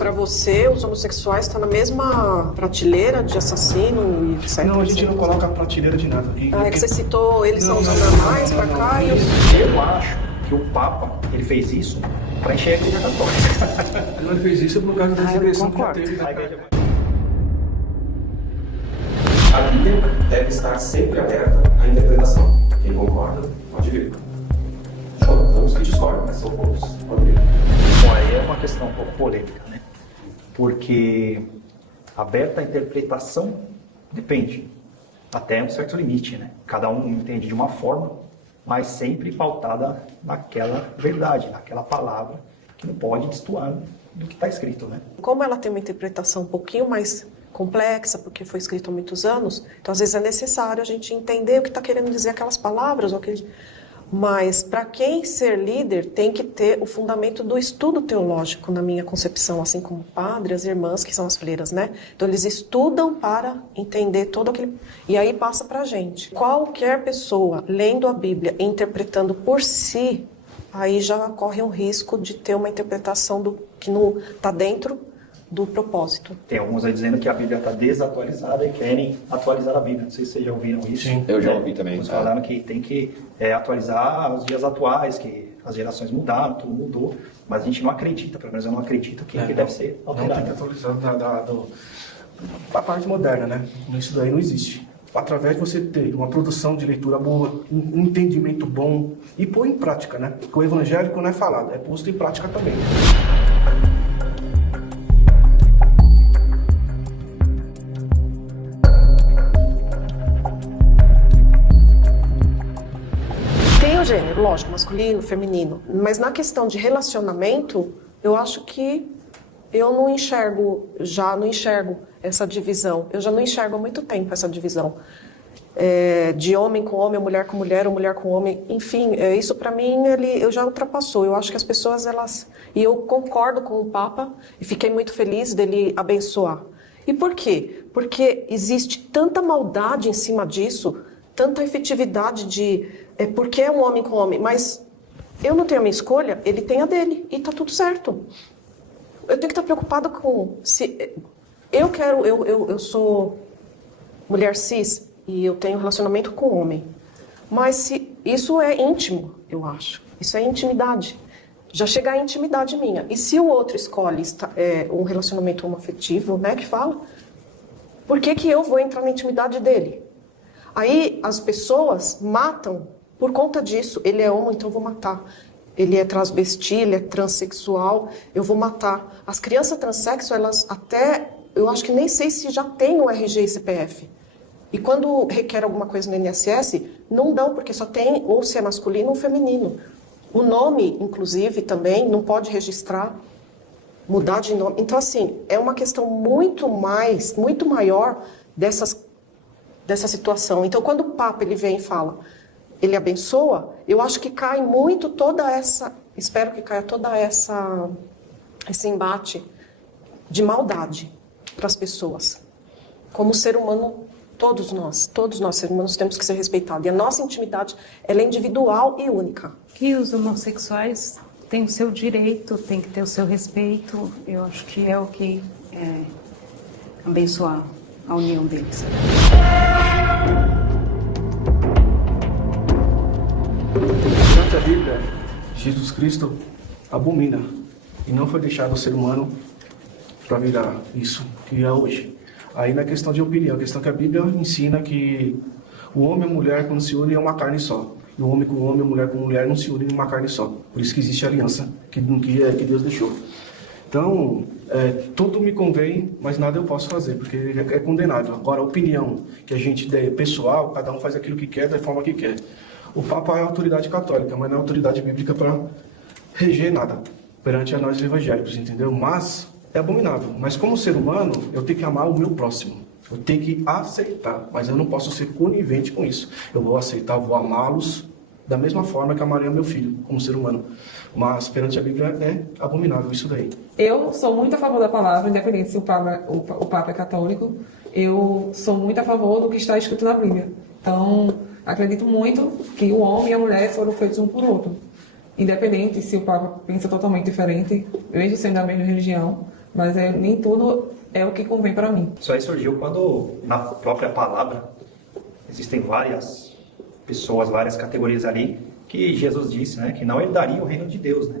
para você, os homossexuais estão na mesma prateleira de assassino e etc? Não, a gente não coloca a prateleira de nada. É que você citou, eles são os anormais para cá e os... Eu acho que o Papa, ele fez isso para encher a Igreja Católica. Ele fez isso por causa da regressão que já teve. A Bíblia deve estar sempre aberta à interpretação. Quem concorda, pode vir. Vamos que discordam, mas são poucos. Pode vir. Bom, aí é uma questão um pouco polêmica, né? Porque aberta à interpretação depende, até um certo limite, né? Cada um entende de uma forma, mas sempre pautada naquela verdade, naquela palavra, que não pode destoar do que está escrito, né? Como ela tem uma interpretação um pouquinho mais complexa, porque foi escrito há muitos anos, então às vezes é necessário a gente entender o que está querendo dizer aquelas palavras, ou aquele... Mas para quem ser líder tem que ter o fundamento do estudo teológico, na minha concepção, assim como o padre, as irmãs, que são as freiras, né? Então eles estudam para entender todo aquele... E aí passa para a gente. Qualquer pessoa lendo a Bíblia e interpretando por si, aí já corre um risco de ter uma interpretação do que não está dentro do propósito. Tem alguns aí dizendo que a Bíblia está desatualizada e querem atualizar a Bíblia. Não sei se vocês já ouviram isso. Sim, eu já ouvi também. Eles falaram que tem que atualizar os dias atuais, que as gerações mudaram, tudo mudou, mas a gente não acredita, pelo menos eu não acredito que deve ser alterado. Não tem que atualizar a parte moderna, né? Isso daí não existe. Através de você ter uma produção de leitura boa, um entendimento bom e pôr em prática, né? Porque o evangélico não é falado, é posto em prática também. Gênero, lógico, masculino, feminino, mas na questão de relacionamento, eu acho que eu não enxergo essa divisão, eu já não enxergo há muito tempo essa divisão de homem com homem, mulher com mulher, ou mulher com homem, enfim, isso para mim eu já ultrapassou. Eu acho que as pessoas, e eu concordo com o Papa e fiquei muito feliz dele abençoar. E por quê? Porque existe tanta maldade em cima disso, tanta efetividade porque é um homem com homem, mas eu não tenho a minha escolha, ele tem a dele, e tá tudo certo. Eu tenho que estar preocupada com... Eu sou mulher cis, e eu tenho relacionamento com homem, mas isso é íntimo, eu acho. Isso é intimidade. Já chega a intimidade minha. E se o outro escolhe um relacionamento homoafetivo, né, que fala, por que eu vou entrar na intimidade dele? Aí as pessoas matam por conta disso. Ele é homo, então eu vou matar. Ele é transvesti, ele é transexual, eu vou matar. As crianças transexo, elas até, eu acho que nem sei se já tem o RG e CPF. E quando requer alguma coisa no INSS, não dão, porque só tem ou se é masculino ou feminino. O nome, inclusive, também não pode registrar, mudar de nome. Então, assim, é uma questão muito maior dessa situação. Então, quando o Papa ele vem e fala, ele abençoa, eu acho que cai muito espero que caia esse embate de maldade para as pessoas. Como ser humano, todos nós seres humanos temos que ser respeitados. E a nossa intimidade, ela é individual e única. Que os homossexuais têm o seu direito, têm que ter o seu respeito. Eu acho que é o que abençoar a união deles. Durante a Bíblia, Jesus Cristo abomina e não foi deixado o ser humano para virar isso que é hoje. Aí na questão de opinião, a questão que a Bíblia ensina que o homem e a mulher quando se unem é uma carne só. E o homem com homem, a mulher com mulher não se unem em uma carne só. Por isso que existe a aliança que Deus deixou. Então, tudo me convém, mas nada eu posso fazer, porque é condenável. Agora, a opinião que a gente der é pessoal, cada um faz aquilo que quer, da forma que quer. O Papa é a autoridade católica, mas não é a autoridade bíblica para reger nada perante a nós evangélicos, entendeu? Mas é abominável. Mas como ser humano, eu tenho que amar o meu próximo. Eu tenho que aceitar, mas eu não posso ser conivente com isso. Eu vou aceitar, vou amá-los da mesma forma que amaria meu filho, como ser humano. Mas perante a Bíblia é abominável isso daí. Eu sou muito a favor da palavra, independente se o Papa é católico. Eu sou muito a favor do que está escrito na Bíblia. Então, acredito muito que o homem e a mulher foram feitos um por outro. Independente se o Papa pensa totalmente diferente, mesmo sendo da mesma religião, Mas nem tudo é o que convém para mim. Isso aí surgiu quando, na própria palavra, existem várias pessoas, várias categorias ali, que Jesus disse, né, que não herdaria o reino de Deus, né?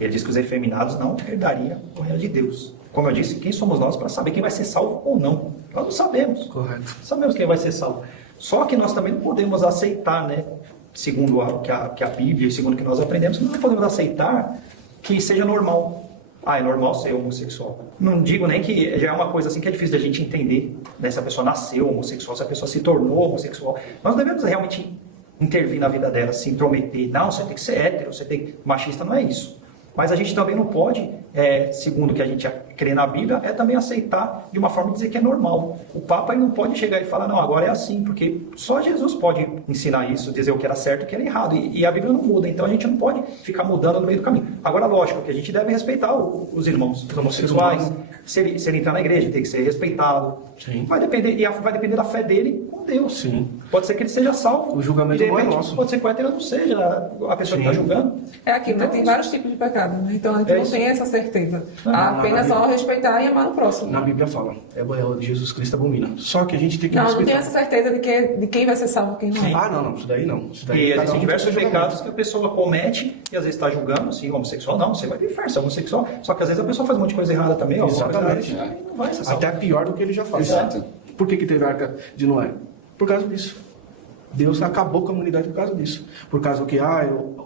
Ele diz que os efeminados não herdariam o reino de Deus. Como eu disse, quem somos nós para saber quem vai ser salvo ou não? Nós não sabemos. Correto. Não sabemos quem vai ser salvo. Só que nós também não podemos aceitar, né, segundo que a Bíblia e segundo o que nós aprendemos, nós não podemos aceitar que seja normal. Ah, é normal ser homossexual. Não digo nem que já é uma coisa assim que é difícil da gente entender, né, se a pessoa nasceu homossexual, se a pessoa se tornou homossexual. Nós devemos realmente intervir na vida dela, se intrometer. Não, você tem que ser hétero, você tem que... Machista não é isso. Mas a gente também não pode, segundo o que a gente crê na Bíblia, também aceitar de uma forma de dizer que é normal. O Papa ele não pode chegar e falar, não, agora é assim, porque só Jesus pode ensinar isso, dizer o que era certo e o que era errado. E a Bíblia não muda, então a gente não pode ficar mudando no meio do caminho. Agora, lógico que a gente deve respeitar os irmãos, os homossexuais. Se ele entrar na igreja, tem que ser respeitado. Sim. Vai depender da fé dele com Deus. Sim. Pode ser que ele seja salvo. O julgamento não é nosso. Pode ser que o hétero não seja a pessoa que está julgando. É aquilo, né? Tem vários tipos de pecado, né? Então a gente não tem essa certeza. Apenas só respeitar e amar o próximo. Na Bíblia fala, Jesus Cristo abomina. Só que a gente tem que Não respeitar. tem essa certeza de quem vai ser salvo e quem não é. Ah, não, isso daí não. Isso daí E cada existem um diversos tem seu pecados julgamento. que a pessoa comete e às vezes está julgando, assim, homossexual, não, você vai pro inferno, você é homossexual. Só que às vezes a pessoa faz um monte de coisa errada também, ó, Exatamente. não vai ser salvo. Até pior do que ele já faz. Exato. Por que teve a arca de Noé? Por causa disso. Deus acabou com a humanidade por causa disso. Por causa que,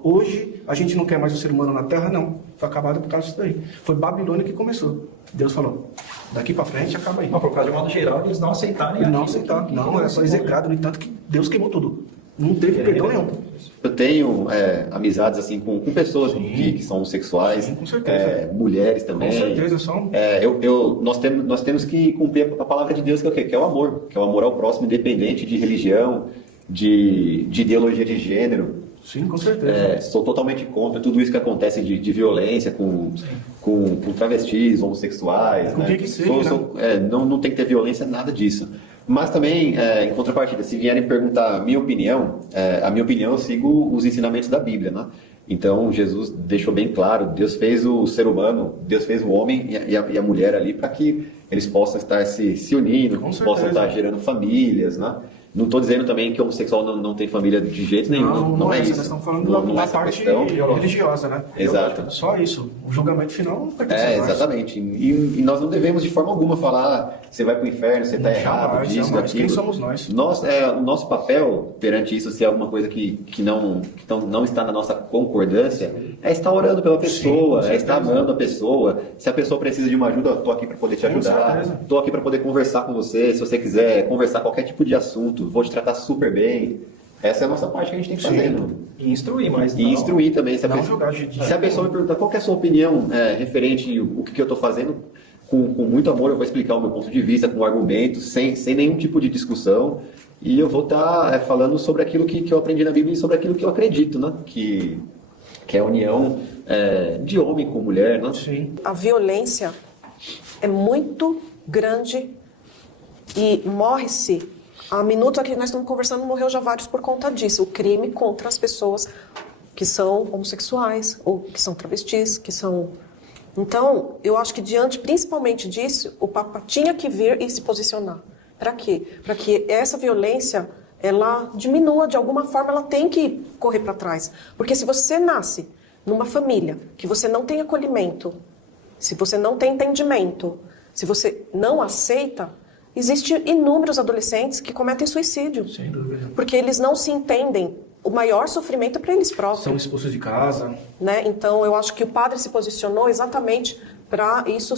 hoje a gente não quer mais o ser humano na Terra, não. Foi acabado por causa disso daí. Foi Babilônia que começou. Deus falou, daqui para frente acaba aí. Mas por causa de modo geral, eles não aceitarem. Não aceitar. Não, era só execrado. No entanto que Deus queimou tudo. Não teve perdão nenhum. Eu tenho amizades assim com pessoas que são homossexuais, Sim, com certeza. mulheres também. Com certeza, são. Nós temos que cumprir a palavra de Deus, que é o quê? Que é o amor. Que é o amor ao próximo, independente de religião, de ideologia de gênero. Sim, com certeza. Sou totalmente contra tudo isso que acontece de violência com travestis, homossexuais. Com quem que seja, não tem que ter violência, nada disso. Mas também, em contrapartida, se vierem perguntar a minha opinião eu sigo os ensinamentos da Bíblia, né? Então, Jesus deixou bem claro, Deus fez o ser humano, Deus fez o homem e a mulher ali para que eles possam estar se unindo, possam estar gerando famílias, né? Não estou dizendo também que o homossexual não tem família de jeito nenhum, não é isso. Nós estamos falando da parte religiosa, né? Exato. Só isso. O julgamento final não pertence a nós. Exatamente. E nós não devemos de forma alguma falar você vai para o inferno, você está errado, disso, daquilo. Quem somos nós? O nosso papel perante isso, se é alguma coisa que não está na nossa concordância, é estar orando pela pessoa, é estar amando a pessoa. Se a pessoa precisa de uma ajuda, estou aqui para poder te ajudar, estou aqui para poder conversar com você. Se você quiser conversar qualquer tipo de assunto, vou te tratar super bem. Essa é a nossa parte que a gente tem que fazer. Né? E instruir, mas E instruir também. Se a pessoa me perguntar qual que é a sua opinião referente ao que eu estou fazendo, com muito amor eu vou explicar o meu ponto de vista, com argumentos, sem nenhum tipo de discussão. E eu vou estar falando sobre aquilo que eu aprendi na Bíblia e sobre aquilo que eu acredito, né? Que é a união de homem com mulher. Né? Sim. A violência é muito grande e morre-se. Há minutos aqui nós estamos conversando, morreu já vários por conta disso. O crime contra as pessoas que são homossexuais ou que são travestis, que são... Então, eu acho que diante principalmente disso, o Papa tinha que vir e se posicionar. Para quê? Para que essa violência, ela diminua de alguma forma, ela tem que correr para trás. Porque se você nasce numa família que você não tem acolhimento, se você não tem entendimento, se você não aceita... Existem inúmeros adolescentes que cometem suicídio. Sem dúvida. Porque eles não se entendem. O maior sofrimento é para eles próprios. São expulsos de casa. Né? Então, eu acho que o padre se posicionou exatamente para isso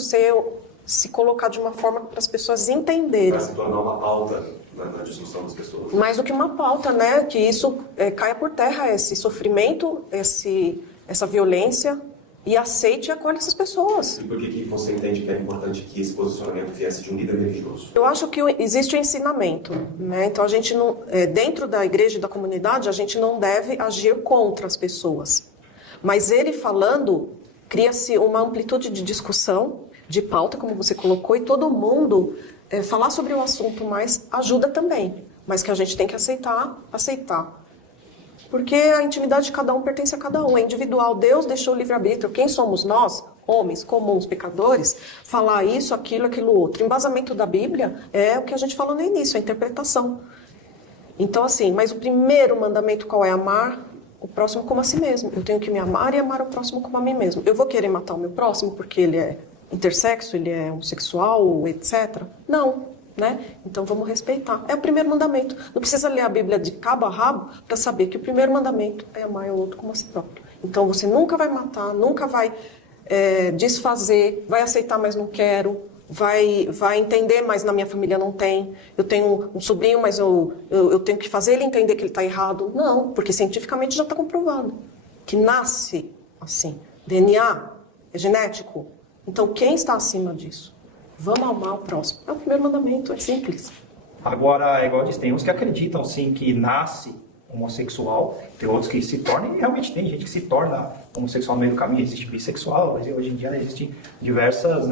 se colocar de uma forma para as pessoas entenderem. Para se tornar uma pauta na discussão das pessoas. Mais do que uma pauta, né? Que isso caia por terra, esse sofrimento, essa violência... E aceite e acolhe essas pessoas. E por que você entende que é importante que esse posicionamento viesse de um líder religioso? Eu acho que existe o ensinamento, né? Então a gente não, dentro da igreja e da comunidade, a gente não deve agir contra as pessoas. Mas ele falando, cria-se uma amplitude de discussão, de pauta, como você colocou, e todo mundo falar sobre o assunto, mas ajuda também. Mas que a gente tem que aceitar. Porque a intimidade de cada um pertence a cada um, é individual. Deus deixou o livre-arbítrio. Quem somos nós, homens comuns, pecadores, falar isso, aquilo, outro. O embasamento da Bíblia é o que a gente falou no início, a interpretação. Então, assim, mas o primeiro mandamento qual é? Amar o próximo como a si mesmo. Eu tenho que me amar e amar o próximo como a mim mesmo. Eu vou querer matar o meu próximo porque ele é intersexo, ele é homossexual, etc. Não, né? Então vamos respeitar. É o primeiro mandamento. Não precisa ler a Bíblia de cabo a rabo para saber que o primeiro mandamento é amar o outro como a si próprio. Então você nunca vai matar, nunca vai desfazer, vai aceitar, mas não quero, vai entender, mas na minha família não tem. Eu tenho um sobrinho, mas eu tenho que fazer ele entender que ele está errado. Não, porque cientificamente já está comprovado que nasce assim. DNA é genético. Então quem está acima disso? Vamos amar o próximo. É o primeiro mandamento, é simples. Agora, igual eu disse, tem uns que acreditam sim que nasce homossexual, tem outros que se tornam, e realmente tem gente que se torna homossexual no meio do caminho, existe bissexual, mas hoje em dia existem diversas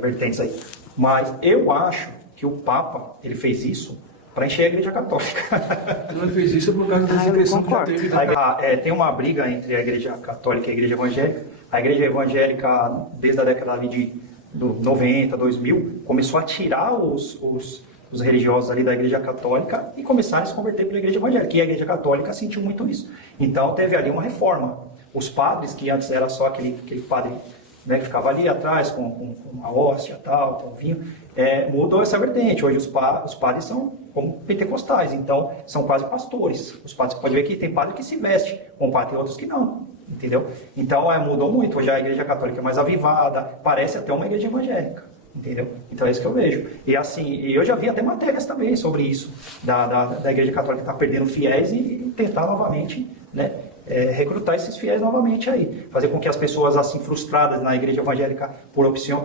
vertentes aí. Mas eu acho que o Papa, ele fez isso para encher a Igreja Católica. Não, ele fez isso por causa dessa impressão que já teve. Tem uma briga entre a Igreja Católica e a Igreja Evangélica. A Igreja Evangélica, desde a década de 90, 2000, começou a tirar os religiosos ali da Igreja Católica e começaram a se converter pela Igreja Evangélica. E a Igreja Católica sentiu muito isso. Então teve ali uma reforma. Os padres, que antes era só aquele padre, né, que ficava ali atrás com a hóstia e tal, com o vinho, mudou essa vertente. Hoje os padres são como pentecostais, então são quase pastores. Os padres, você pode ver que tem padre que se veste com padre, tem outros que não. Entendeu? Então mudou muito. Hoje a Igreja Católica é mais avivada, parece até uma igreja evangélica. Entendeu? Então é isso que eu vejo. E assim, eu já vi até matérias também sobre isso, da Igreja Católica estar perdendo fiéis e tentar novamente, né, recrutar esses fiéis novamente aí. Fazer com que as pessoas assim frustradas na Igreja Evangélica por opção,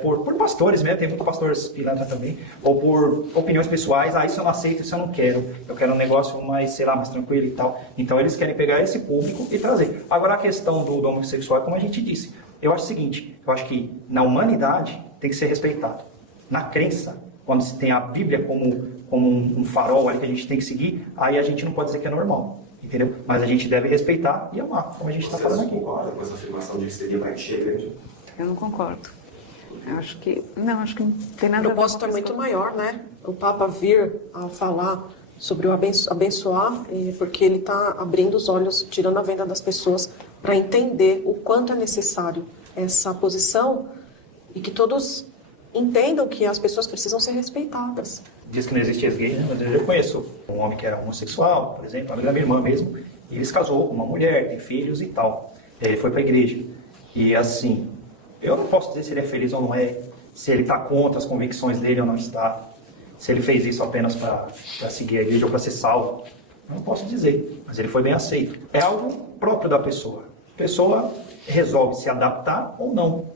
por pastores mesmo, tem muitos pastores pilantra também, ou por opiniões pessoais, isso eu não aceito, isso eu não quero. Eu quero um negócio mais, sei lá, mais tranquilo e tal. Então eles querem pegar esse público e trazer. Agora a questão do homossexual é como a gente disse. Eu acho o seguinte, eu acho que na humanidade tem que ser respeitado. Na crença, quando se tem a Bíblia como um farol ali que a gente tem que seguir, aí a gente não pode dizer que é normal, entendeu? Mas a gente deve respeitar e amar, como a gente está falando aqui. Você concorda com essa afirmação de que seria para encher a igreja? Eu não concordo. Eu acho que não tem nada a ver. O propósito é muito maior, né? O Papa vir a falar sobre o abençoar, porque ele está abrindo os olhos, tirando a venda das pessoas para entender o quanto é necessário essa posição e que todos entendam que as pessoas precisam ser respeitadas. Diz que não existe ex-gay, né? Mas eu conheço um homem que era homossexual, por exemplo, amigo da minha irmã mesmo, e ele se casou com uma mulher, tem filhos e tal. Ele foi para a igreja. E assim, eu não posso dizer se ele é feliz ou não é, se ele está contra as convicções dele ou não está, se ele fez isso apenas para seguir a igreja ou para ser salvo. Eu não posso dizer, mas ele foi bem aceito. É algo próprio da pessoa. A pessoa resolve se adaptar ou não.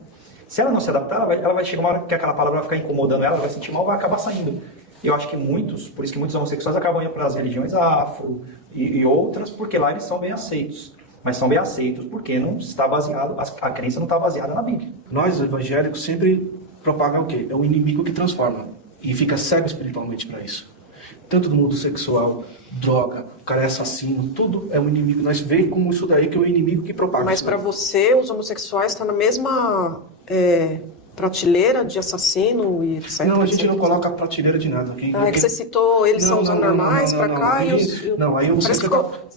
Se ela não se adaptar, ela vai chegar uma hora que aquela palavra vai ficar incomodando ela vai sentir mal, vai acabar saindo. E eu acho que por isso que muitos homossexuais acabam indo para as religiões afro e outras, porque lá eles são bem aceitos. Mas são bem aceitos porque não está baseado, a crença não está baseada na Bíblia. Nós, evangélicos, sempre propagam o quê? É o inimigo que transforma. E fica cego espiritualmente para isso. Tanto no mundo sexual, droga, o cara é assassino, tudo é um inimigo. Nós veem como isso daí que é o inimigo que propaga. Mas para você, os homossexuais estão na mesma prateleira de assassino e etc. Não, a gente não coloca a prateleira de nada. É que você citou, eles são os anormais para cá e os... Não, aí você...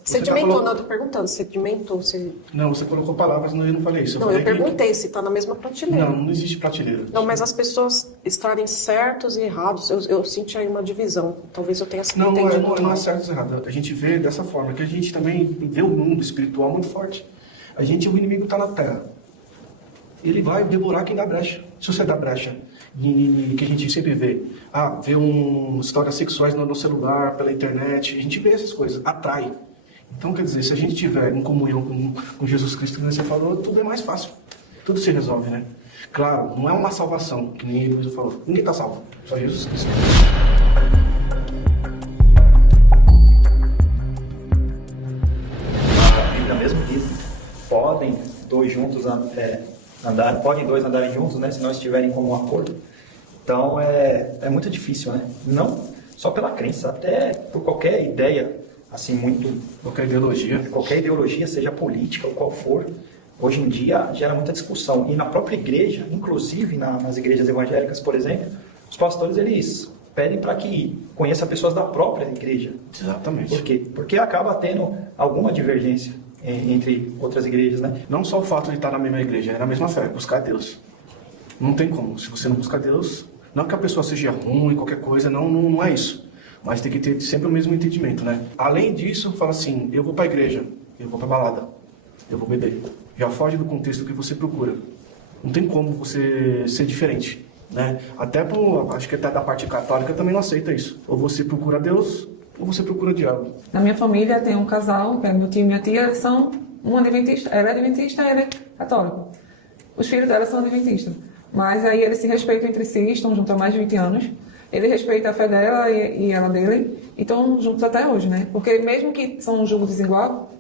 Sedimentou, não, eu tô perguntando, sedimentou, você... Não, você colocou palavras, eu não falei isso. Eu perguntei se está na mesma prateleira. Não existe prateleira. Não, mas as pessoas estarem certos e errados, eu senti aí uma divisão. Talvez eu tenha sido entendido. Não é certo e errado. A gente vê dessa forma, que a gente também vê o mundo espiritual muito forte. O inimigo está na terra. Ele vai devorar quem dá brecha. Se você dá brecha, que a gente sempre vê, vê histórias sexuais no celular, pela internet, a gente vê essas coisas, atrai. Então, quer dizer, se a gente tiver em comunhão com Jesus Cristo, como você falou, tudo é mais fácil. Tudo se resolve, né? Claro, não é uma salvação, que nem ele falou. Ninguém está salvo, só Jesus Cristo. A Bíblia mesmo diz, podem dois andarem juntos, né, se não estiverem em comum acordo. Então é muito difícil, né? Não só pela crença, até por qualquer ideia, assim, qualquer ideologia, seja política ou qual for, hoje em dia gera muita discussão. E na própria igreja, inclusive nas igrejas evangélicas, por exemplo, os pastores eles pedem para que conheça pessoas da própria igreja. Exatamente. Por quê? Porque acaba tendo alguma divergência entre outras igrejas, né? Não só o fato de estar na mesma igreja, é na mesma fé, buscar Deus. Não tem como. Se você não buscar Deus, não que a pessoa seja ruim, qualquer coisa, não é isso. Mas tem que ter sempre o mesmo entendimento, né? Além disso, fala assim, eu vou para a igreja, eu vou para a balada, eu vou beber. Já foge do contexto que você procura. Não tem como você ser diferente, né? Acho que até da parte católica também não aceita isso. Ou você procura Deus, ou você procura o diabo. Na minha família tem um casal, que é meu tio e minha tia, eles são um adventista. Ela é adventista, ele é católico. Os filhos dela são adventistas. Mas aí eles se respeitam entre si, estão juntos há mais de 20 anos. Ele respeita a fé dela e ela dele, e estão juntos até hoje, né? Porque mesmo que são um jogo desigual,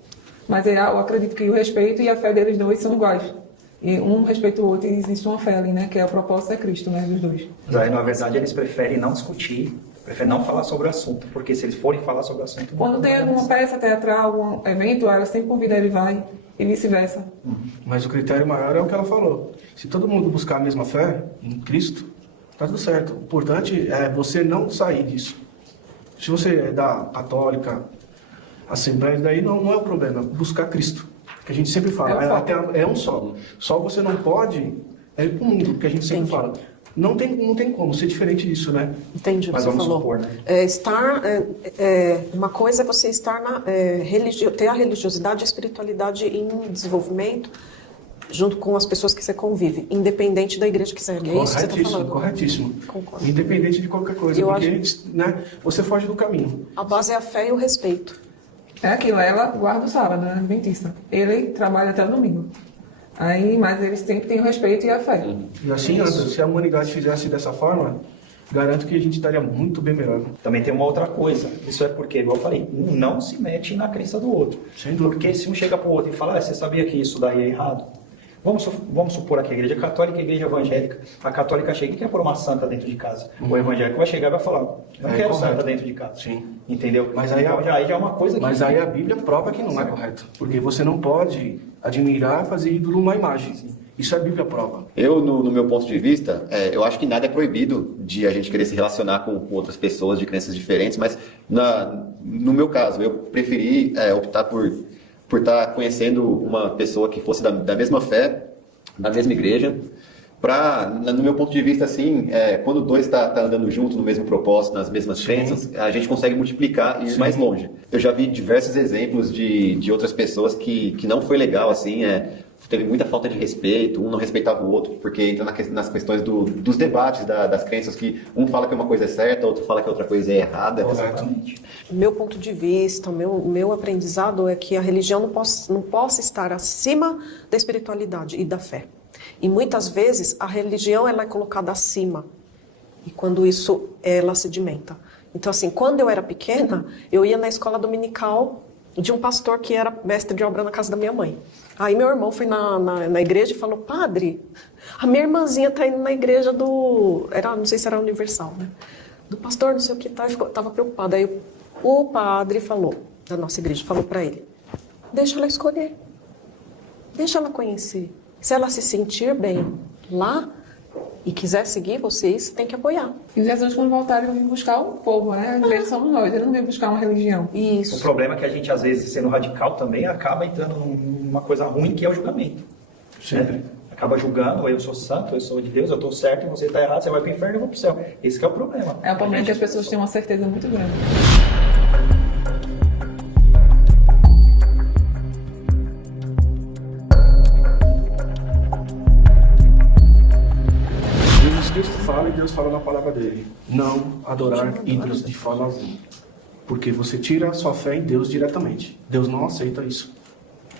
mas eu acredito que o respeito e a fé deles dois são iguais. E um respeita o outro e existe uma fé ali, né? Que é o propósito é Cristo, né? Dos dois. Aí, na verdade, eles preferem não discutir, preferem não falar sobre o assunto, porque se eles forem falar sobre o assunto... Quando tem alguma peça teatral, algum evento, ela sempre convida ele vai, e vice-versa. Mas o critério maior é o que ela falou. Se todo mundo buscar a mesma fé em Cristo, tá tudo certo. O importante é você não sair disso. Se você é da católica, assembleia, daí não é o problema. Buscar Cristo. Que a gente sempre fala. É um só. Só você não pode é ir pro mundo, que a gente sempre fala. Não tem como ser diferente disso, né? Entendi o que Mas você vamos falou. supor, né? Uma coisa é você estar ter a religiosidade e a espiritualidade em desenvolvimento junto com as pessoas que você convive, independente da igreja que segue. É isso que você está falando? Corretíssimo. Concordo. Independente de qualquer coisa, porque né, você foge do caminho. A base é a fé e o respeito. É aquilo, ela guarda o sábado, né? Adventista. Ele trabalha até o domingo. Mas eles sempre têm o respeito e a fé. E assim anda. Se a humanidade fizesse dessa forma, garanto que a gente estaria muito bem melhor. Também tem uma outra coisa. Isso é porque, igual eu falei, um não se mete na crença do outro. Sem dúvida. Porque se um chega para o outro e fala, você sabia que isso daí é errado? Vamos supor aqui a igreja católica e a igreja evangélica. A católica chega e quer pôr uma santa dentro de casa. O evangélico vai chegar e vai falar, não quero santa dentro de casa. Sim. Entendeu? Mas aí, então, já é uma coisa que... Mas aí a Bíblia prova que não é correto. Porque você não pode admirar, fazer ídolo uma imagem. Isso a Bíblia prova. Eu, no meu ponto de vista, eu acho que nada é proibido de a gente querer se relacionar com outras pessoas de crenças diferentes, mas no meu caso, eu preferi optar por estar conhecendo uma pessoa que fosse da mesma fé, da mesma igreja, no meu ponto de vista, assim, quando dois tá andando junto no mesmo propósito, nas mesmas crenças, a gente consegue multiplicar e ir mais longe. Eu já vi diversos exemplos de outras pessoas que não foi legal, assim, teve muita falta de respeito, um não respeitava o outro, porque entra nas questões dos debates das crenças, que um fala que uma coisa é certa, outro fala que outra coisa é errada. Exatamente. O meu ponto de vista, o meu aprendizado é que a religião não possa estar acima da espiritualidade e da fé. E muitas vezes a religião ela é colocada acima. E quando isso ela sedimenta. Então assim, quando eu era pequena, eu ia na escola dominical de um pastor que era mestre de obra na casa da minha mãe. Aí meu irmão foi na igreja e falou, padre, a minha irmãzinha está indo na igreja não sei se era Universal, né? Do pastor, não sei o que, estava preocupado. Aí o padre da nossa igreja, falou para ele, deixa ela escolher, deixa ela conhecer. Se ela se sentir bem lá e quiser seguir, vocês têm que apoiar. E Jesus, quando voltar, ele vem buscar o povo, né? A igreja somos nós, ele não vem buscar uma religião. Isso. O problema é que a gente, às vezes, sendo radical também, acaba entrando numa coisa ruim, que é o julgamento. Sempre. Né? Acaba julgando, eu sou santo, eu sou de Deus, eu estou certo, e você está errado, você vai para o inferno e eu vou para o céu. Esse que é o problema. É um problema que as pessoas têm uma certeza muito grande. Cristo fala e Deus fala na palavra dele. Não adorar ídolos de forma alguma. Porque você tira a sua fé em Deus diretamente. Deus não aceita isso.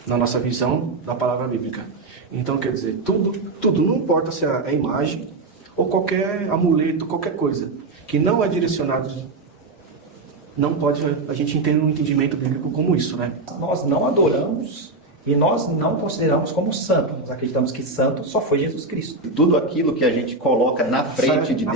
Na nossa visão da palavra bíblica. Então, quer dizer, tudo, não importa se é imagem ou qualquer amuleto, qualquer coisa, que não é direcionado, não pode, a gente entende um entendimento bíblico como isso, né? Nós não adoramos e nós não consideramos como santo. Nós acreditamos que santo só foi Jesus Cristo. Tudo aquilo que a gente coloca na frente de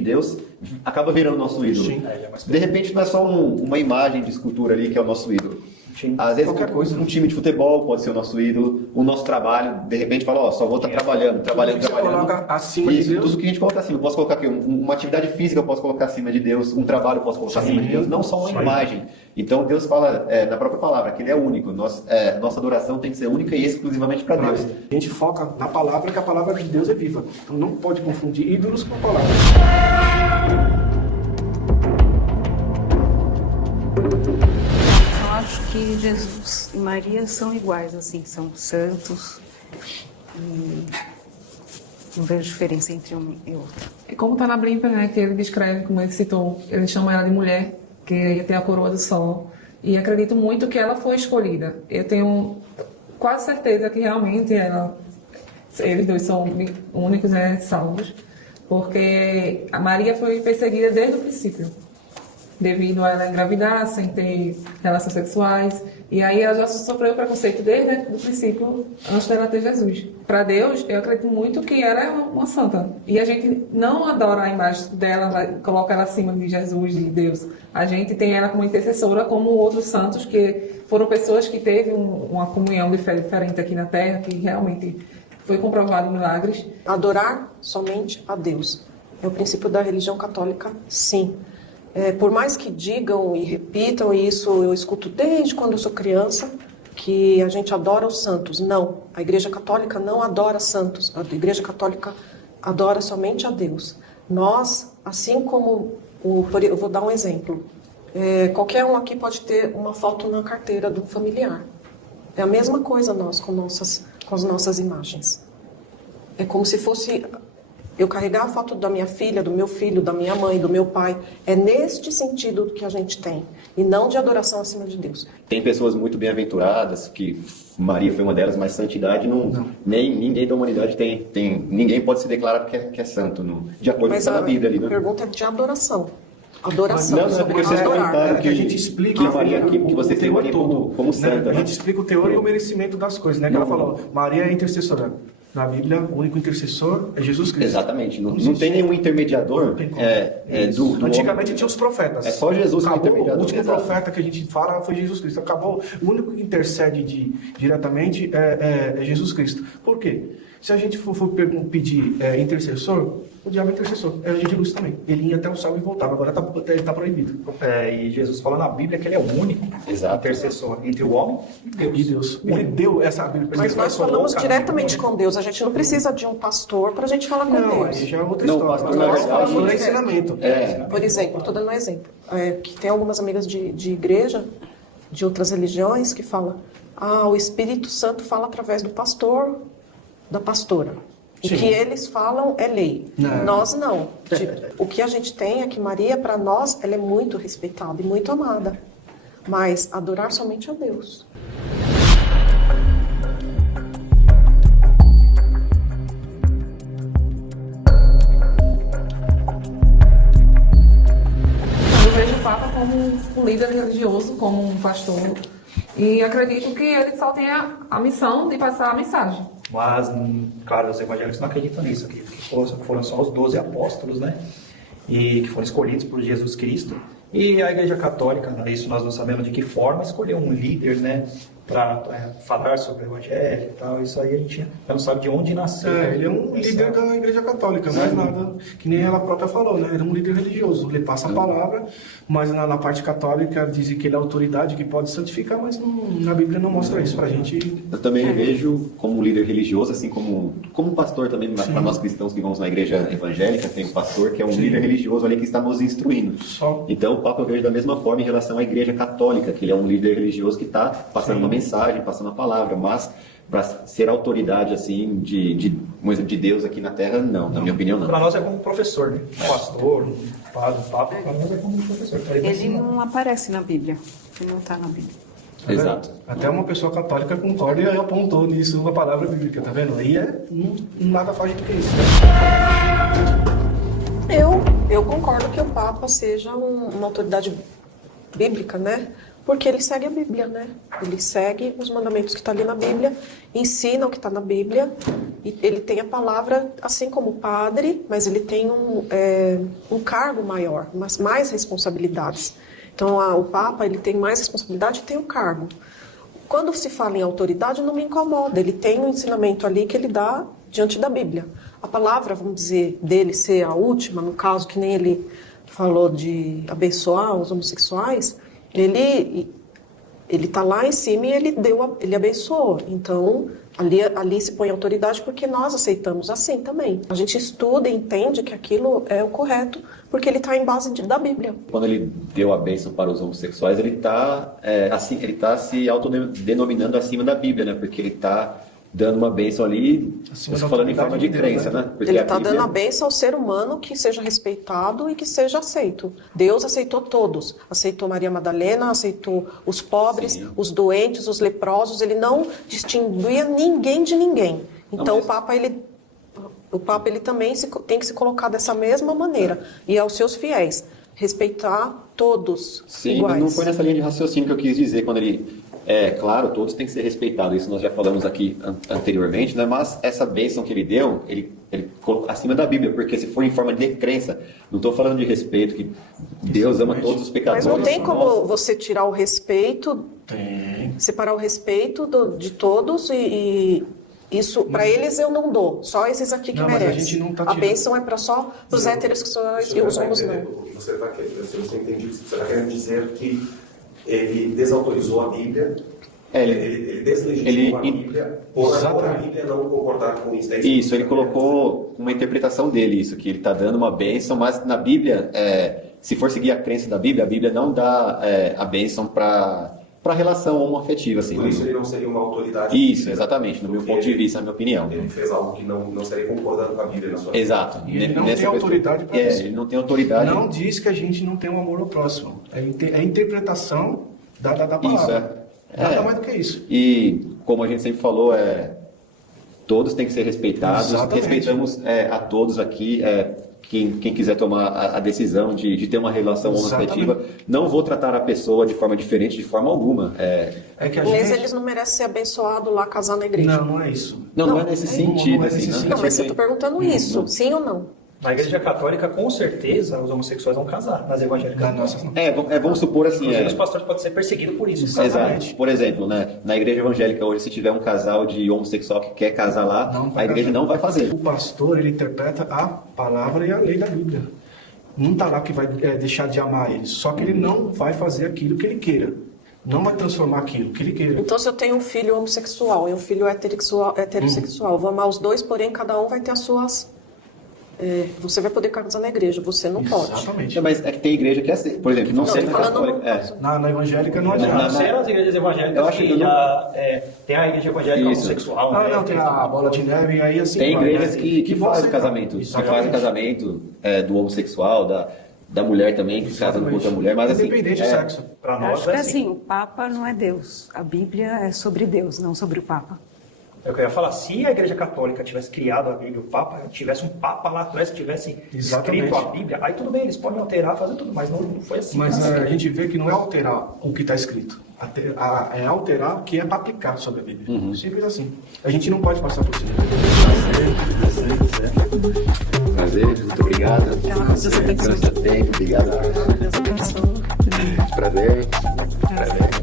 Deus, acaba virando nosso ídolo. Sim. De repente não é só uma imagem de escultura ali que é o nosso ídolo. Sim. Às vezes Qualquer coisa. um time de futebol pode ser o nosso ídolo, o nosso trabalho, de repente fala, ó, só vou estar trabalhando. Você coloca acima de Isso, Deus. tudo que a gente coloca acima. Eu posso colocar aqui uma atividade física, eu posso colocar acima de Deus, um trabalho eu posso colocar acima de Deus, não só uma imagem. Então Deus fala na própria palavra que Ele é único. Nossa adoração tem que ser única e exclusivamente para Deus. A gente foca na palavra, que a palavra de Deus é viva. Então não pode confundir ídolos com a palavra. Eu acho que Jesus e Maria são iguais, assim, são santos. E não vejo diferença entre um e outro. E como está na Bíblia, né, que ele descreve, como ele citou, ele chama ela de mulher, que ia ter a coroa do sol. E acredito muito que ela foi escolhida. Eu tenho quase certeza que realmente eles dois são únicos, né, salvos, porque a Maria foi perseguida desde o princípio, devido a ela engravidar, sem ter relações sexuais. E aí ela já sofreu preconceito desde o princípio, antes dela ter Jesus. Para Deus, eu acredito muito que ela é uma santa. E a gente não adora a imagem dela, coloca ela acima de Jesus, de Deus. A gente tem ela como intercessora, como outros santos, que foram pessoas que teve uma comunhão de fé diferente aqui na Terra, que realmente foi comprovado em milagres. Adorar somente a Deus. É o princípio da religião católica, sim. Por mais que digam e repitam, e isso eu escuto desde quando eu sou criança, que a gente adora os santos. Não, a Igreja Católica não adora santos. A Igreja Católica adora somente a Deus. Nós, assim como... eu vou dar um exemplo. Qualquer um aqui pode ter uma foto na carteira de um familiar. É a mesma coisa nós com as nossas imagens. É como se fosse... eu carregar a foto da minha filha, do meu filho, da minha mãe, do meu pai. É neste sentido que a gente tem. E não de adoração acima de Deus. Tem pessoas muito bem-aventuradas, que Maria foi uma delas, mas santidade nem ninguém da humanidade tem. Ninguém pode se declarar que é santo, de acordo com o que está na Bíblia ali. A pergunta é de adoração. Adoração. Não, é porque vocês comentaram que a gente explica que Maria, que você tem Maria como santa. A gente explica o teor e o merecimento das coisas, né? Que ela falou, Maria é intercessora. Na Bíblia, o único intercessor é Jesus Cristo. Exatamente. Não tem nenhum intermediador do Antigamente homem. tinha os profetas. É só Jesus que é Acabou, intermediador. o último Exato. profeta que a gente fala foi Jesus Cristo. Acabou. O único que intercede diretamente é Jesus Cristo. Por quê? Se a gente for pedir intercessor, o diabo é intercessor. É anjo de luz também. Ele ia até o céu e voltava. Agora ele está proibido. E Jesus fala na Bíblia que ele é o único intercessor entre o homem e Deus. E Deus. Ele deu essa Bíblia para Mas nós falamos diretamente com Deus. A gente não precisa de um pastor para a gente falar com Não, Deus. aí já é outra Não, história. pastor, Mas na nós verdade, falamos de ensinamento. Por exemplo, estou dando um exemplo. Que tem algumas amigas de igreja, de outras religiões, que falam: o Espírito Santo fala através do pastor, da pastora. O Sim. que eles falam é lei. Não. Nós não. O que a gente tem é que Maria, para nós, ela é muito respeitada e muito amada. Mas adorar somente a Deus. Eu vejo o Papa como um líder religioso, como um pastor, e acredito que ele só tem a missão de passar a mensagem. Mas, claro, os evangélicos não acreditam nisso, que foram só os 12 apóstolos, né? E que foram escolhidos por Jesus Cristo. E a Igreja Católica, isso nós não sabemos de que forma, escolheu um líder, né? Para falar sobre o Evangelho e tal. Isso aí a gente não sabe de onde nasceu. Ele é um líder da Igreja Católica, mais nada, que nem ela própria falou, né? Ele é um líder religioso, ele passa a palavra, mas na parte católica dizem que ele é autoridade, que pode santificar, mas na Bíblia não mostra isso pra gente. Eu também vejo como líder religioso, assim como pastor também, para nós cristãos que vamos na igreja evangélica, tem um pastor que é um líder religioso ali que está nos instruindo. Então o Papa eu vejo da mesma forma em relação à Igreja Católica, que ele é um líder religioso que está passando uma mensagem, passando a palavra, mas para ser autoridade assim de Deus aqui na Terra, não, na minha opinião não. Para nós é como professor, né? Pastor, padre, papa, para nós é como professor. Ele não aparece na Bíblia, ele não está na Bíblia. Exato. Até uma pessoa católica concorda e apontou nisso uma palavra bíblica, tá vendo? Aí nada foge do que isso. Eu concordo que o Papa seja uma autoridade bíblica, né? Porque ele segue a Bíblia, né? Ele segue os mandamentos que estão ali na Bíblia, ensina o que está na Bíblia, e ele tem a palavra, assim como o padre, mas ele tem um cargo maior, mais responsabilidades. Então, o Papa, ele tem mais responsabilidade e tem o cargo. Quando se fala em autoridade, não me incomoda. Ele tem um ensinamento ali que ele dá diante da Bíblia. A palavra, vamos dizer, dele ser a última, no caso que nem ele falou de abençoar os homossexuais, ele está lá em cima e ele abençoou. Então, ali se põe autoridade porque nós aceitamos assim também. A gente estuda e entende que aquilo é o correto porque ele está em base da Bíblia. Quando ele deu a bênção para os homossexuais, ele está se autodenominando acima da Bíblia, né? Porque ele está dando uma bênção ali, falando em forma de crença, né? Porque ele está dando a bênção ao ser humano que seja respeitado e que seja aceito. Deus aceitou todos. Aceitou Maria Madalena, aceitou os pobres, sim, os doentes, os leprosos. Ele não distinguia ninguém de ninguém. Então o Papa ele também tem que se colocar dessa mesma maneira. E aos seus fiéis, respeitar todos iguais. Não foi nessa linha de raciocínio que eu quis dizer quando ele... claro, todos têm que ser respeitados, isso nós já falamos aqui anteriormente, né? Mas essa bênção que ele deu, ele colocou acima da Bíblia, porque se for em forma de crença, não estou falando de respeito, que Deus ama todos os pecadores. Mas não tem como você tirar o respeito, separar o respeito de todos e isso, para eles eu não dou, só esses aqui que merecem. A bênção é para só os heterossexuais e os homos não. Você está querendo dizer que ele desautorizou a Bíblia, ele deslegitimou a Bíblia, por a Bíblia não concordar com isso. Isso, ele colocou uma interpretação dele, isso, que ele está dando uma bênção, mas na Bíblia, se for seguir a crença da Bíblia, a Bíblia não dá a bênção para relação homoafetiva. Assim, por isso ele não seria uma autoridade. Isso, exatamente, no meu ponto de vista, na minha opinião. Ele fez algo que não seria concordando com a Bíblia na sua vida. Exato. E ele não tem autoridade para isso. Ele não tem autoridade. Não diz que a gente não tem um amor ao próximo. É a interpretação da palavra. Isso, Nada mais do que isso. E, como a gente sempre falou, todos têm que ser respeitados. Exatamente. Respeitamos a todos aqui. Quem quiser tomar a decisão de ter uma relação homoafetiva, não vou tratar a pessoa de forma diferente, de forma alguma. Mas eles não merecem ser abençoados lá, casar na igreja. Não é isso. Não é nesse sentido. Não é nesse sentido. Não, mas eu estou perguntando isso, sim ou não? Na Igreja Católica, com certeza, os homossexuais vão casar. Nas evangélicas, não. Vamos supor assim... Os pastores podem ser perseguidos por isso. Exato. Por exemplo, né, na igreja evangélica hoje, se tiver um casal de homossexual que quer casar lá, a igreja não vai fazer. O pastor, ele interpreta a palavra e a lei da Bíblia. Não está lá que vai deixar de amar eles, só que ele não vai fazer aquilo que ele queira. Não vai transformar aquilo que ele queira. Então, se eu tenho um filho homossexual e um filho heterossexual, vou amar os dois, porém cada um vai ter as suas... você vai poder casar na igreja, você não pode. Exatamente. Mas é que tem igreja que é assim. Por exemplo, não sei na católica. Na evangélica não adianta. Não sei as igrejas evangélicas eu acho que já tem a igreja evangélica homossexual. Não, tem a bola de neve e aí assim. Tem igrejas que fazem o casamento. Que fazem o casamento do homossexual, da mulher também, que casa com outra mulher. Mas assim. Independente do sexo. Para Eu nós acho que assim, o Papa não é Deus. A Bíblia é sobre Deus, não sobre o Papa. Eu queria falar, se a Igreja Católica tivesse criado a Bíblia, o Papa tivesse um Papa lá atrás que tivesse escrito a Bíblia, aí tudo bem, eles podem alterar, fazer tudo, mas não foi assim. Mas a gente vê que não é alterar o que está escrito, é alterar o que é para aplicar sobre a Bíblia. Simples assim. A gente não pode passar por cima. Prazer, muito obrigado. Obrigado. Prazer.